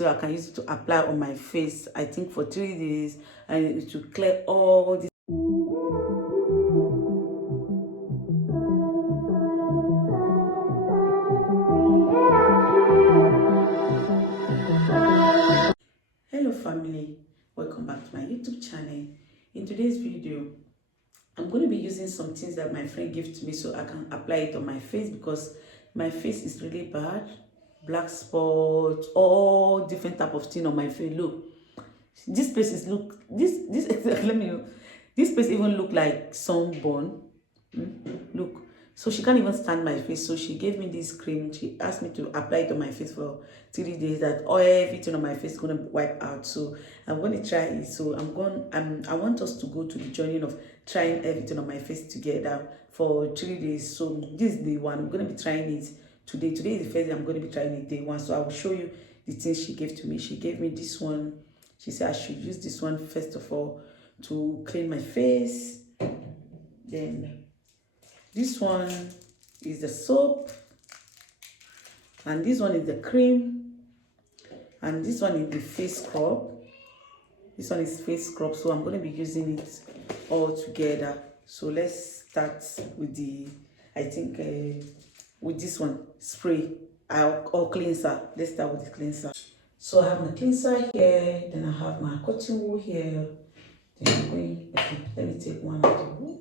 so I can use it to apply on my face, I think for 3 days, and it will clear all this. Hello family, welcome back to my YouTube channel. In today's video, I'm going to be using some things that my friend gave to me so I can apply it on my face, because my face is really bad. Black spots, all different type of thing on my face. Look, this place is let me know. This place even look like sunburn. Look, so she can't even stand my face, so she gave me this cream. She asked me to apply it on my face for 3 days, that all everything on my face is going to wipe out. So I'm going to try it. So I want us to go to the journey of trying everything on my face together for 3 days. So this is day one. I'm going to be trying it today. Today is the first day I'm going to be trying it, day one. So I will show you the things she gave to me. She gave me this one. She said I should use this one first of all to clean my face. Then this one is the soap, and this one is the cream, and this one is the face scrub. This one is face scrub, so I'm going to be using it all together. So let's start with the, I think with this one, spray or cleanser. Let's start with the cleanser. So I have my cleanser here, then I have my cotton wool here. Then I'm going, okay, let me take one of the wool.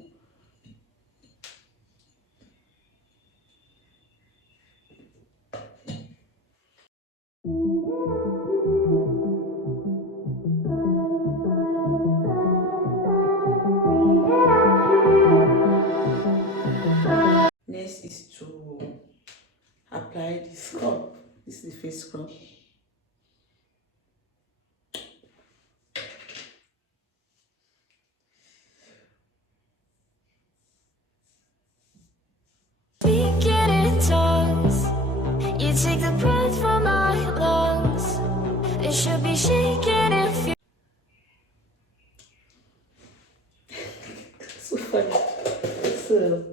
Next is to apply the scrub. This is the face scrub. You take the breath from my lungs. It should be shaking if you. So funny. So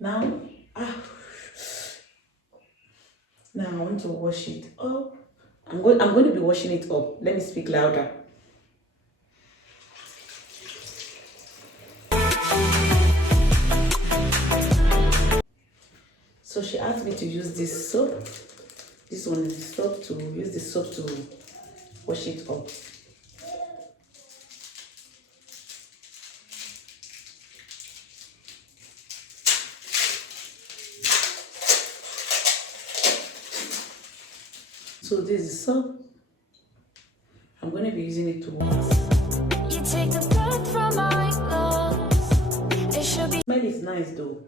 now, now I want to wash it up. I'm going to be washing it up. Let me speak louder. So she asked me to use this soap. This one is the soap, to use the soap to wash it up. So this is soap. I'm going to be using it to wash. You take the breath from my lungs. It should be. Smell is nice though.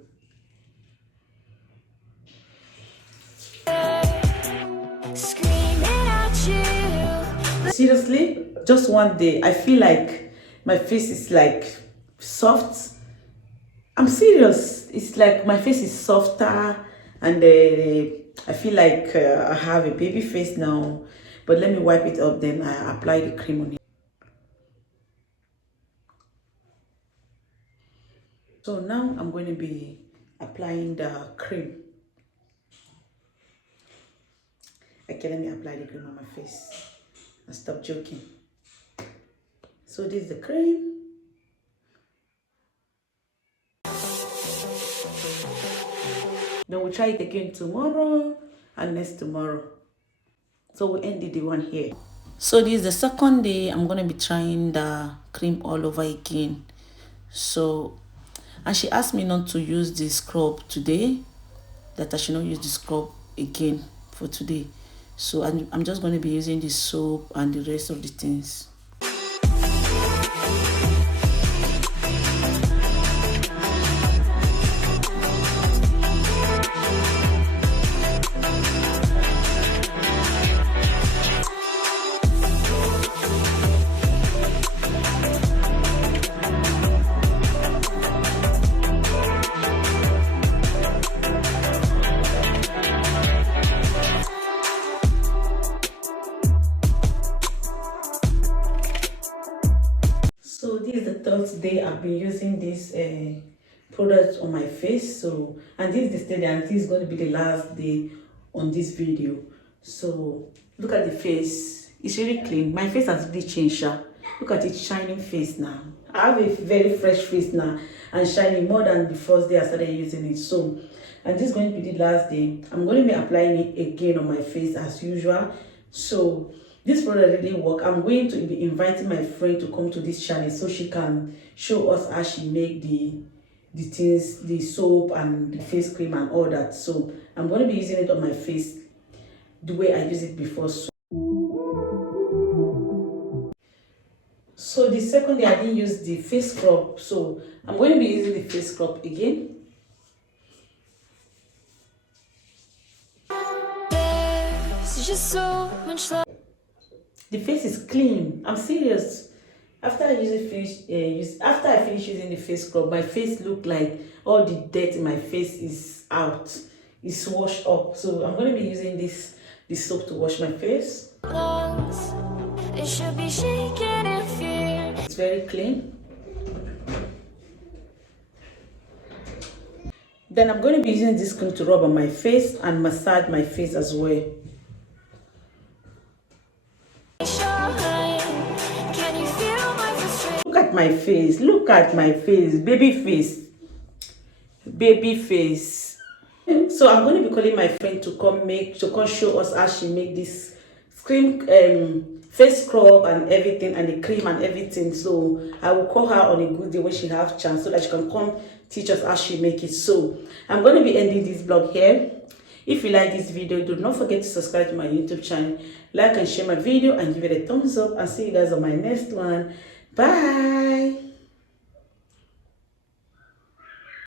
Seriously, just one day I feel like my face is like soft. I'm serious. It's like my face is softer, and I feel like I have a baby face now. But let me wipe it up, then I apply the cream on it. So now I'm going to be applying the cream. Okay, let me apply the cream on my face. And stop joking. So this is the cream. Then we'll try it again tomorrow and next tomorrow. So we ended the one here. So this is the second day. I'm gonna be trying the cream all over again. So, and she asked me not to use the scrub today, that I should not use the scrub again for today. So I'm just going to be using the soap and the rest of the things. So this is the third day I've been using this product on my face. So, and this is the day, and this is going to be the last day on this video. So look at the face. It's really clean. My face has really changed. Look at it, shining face now. I have a very fresh face now and shining more than the first day I started using it. So, and this is going to be the last day. I'm going to be applying it again on my face as usual. So, this product really works. I'm going to be inviting my friend to come to this channel so she can show us how she make the things, the soap and the face cream and all that. So, I'm going to be using it on my face the way I used it before. So the second day I didn't use the face scrub, so I'm going to be using the face scrub again. There's just so much love. The face is clean. I'm serious. After I finish using the face scrub, my face looked like all the dirt in my face is out. It's washed up. So I'm going to be using this soap to wash my face. Lungs, they should be shaking in fear. It's very clean. Then I'm going to be using this cream to rub on my face and massage my face as well. Can you feel my frustration? Look at my face. Look at my face. Baby face. Baby face. So I'm going to be calling my friend to come show us how she make this cream face scrub and everything, and the cream and everything. So I will call her on a good day when she have chance so that she can come teach us how she make it. So I'm going to be ending this vlog here. If you like this video, do not forget to subscribe to my YouTube channel, like and share my video, and give it a thumbs up, and see you guys on my next one. Bye.